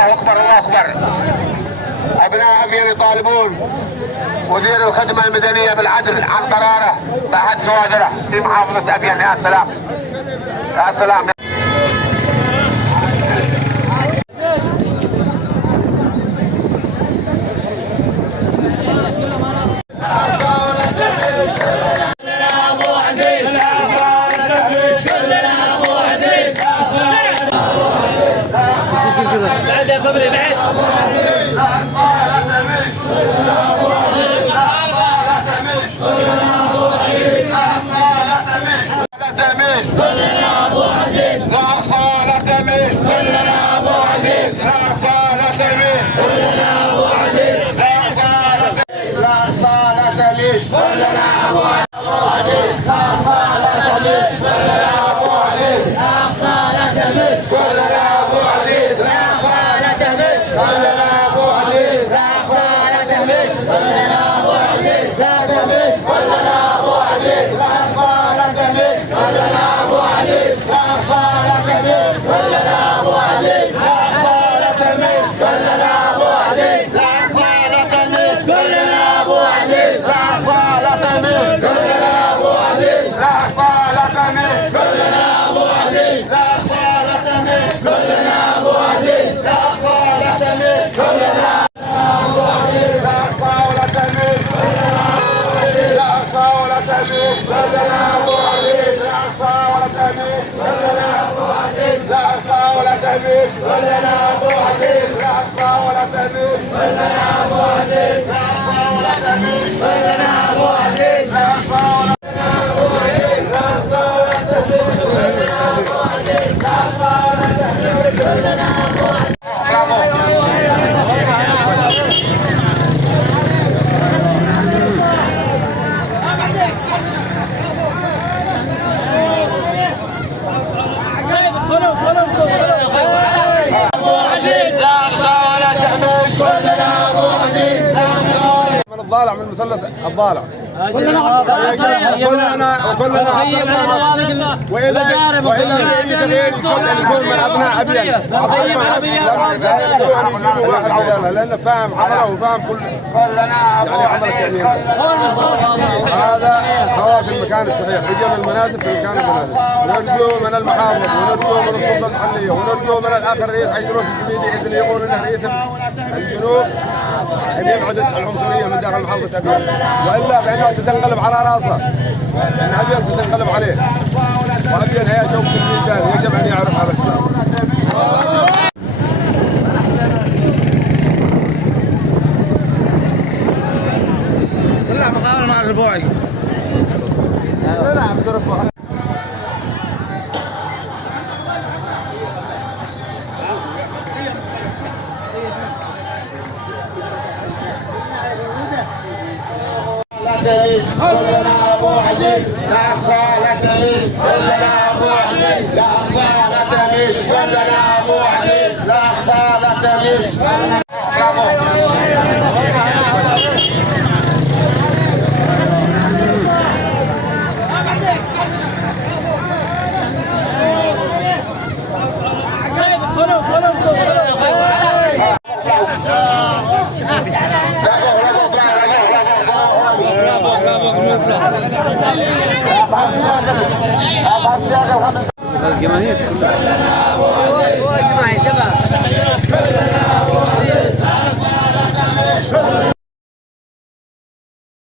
الله اكبر الله اكبر. ابناء ابين يطالبون وزير الخدمه المدنيه بالعدل عن قراره بعد كوادره في محافظه ابين. يا سلام يا سلام. بعد يا صبري بعد. كلنا ابو عزيز لا صالة مين. كلنا ابو عزيز لا صالة مين. كلنا ابو عزيز لا صالة مين. كلنا ابو عزيز لا صالة مين. كلنا ابو عزيز لا صالة مين. كلنا ابو عزيز لا صالة مين. كلنا ابو عزيز لا صالة مين. كلنا ابو عزيز لا صالة مين. كلنا ابو عزيز لا صالة مين. كلنا ابو عزيز لا صالة مين. كلنا ابو عزيز لا صالة مين. كلنا ابو عزيز لا صالة مين. كلنا ابو عزيز لا صالة مين. كلنا ابو عزيز لا صالة مين. كلنا ابو عزيز لا صالة مين. كلنا ابو عزيز لا صالة مين. كلنا ابو عزيز لا صالة مين. لا صالة مين. كلنا ابو عزيز لا صالة مين. كلنا ابو عزيز لا صالة مين. كلنا ابو عزيز لا صالة مين. كلنا ابو عزيز لا صالة مين. كلنا ابو عزيز لا صالة الضالع من مثلث الضالع. كلنا واذا اي تغيير يكون من ابناء ابين يجيبوا واحد بدلها لانه فاهم عمله وفاهم كل يعني عمل التامين. هذا هو في المكان الصحيح. رجال المنازل في مكان المنازل. ونرجو من المحافظ ونرجو من السلطه المحليه ونرجو من الاخ الرئيس حيدروس الجميدي اللي يقول انه رئيس الجنوب ان يبعد العنصريه من داخل محافظه ابين، والا فانها ستنقلب على راسه. ان ابين ستنقلب عليه، وابين هي شوك في الميزان. يجب ان يعرف هذا الكلام. طلع مقابله مع الربوعي. لا عبد الربوعي كلنا ابو عزيز لا صالة مين. كلنا ابو عزيز لا صالة مين. كلنا ابو عزيز لا صالة مين. الجماهير كلها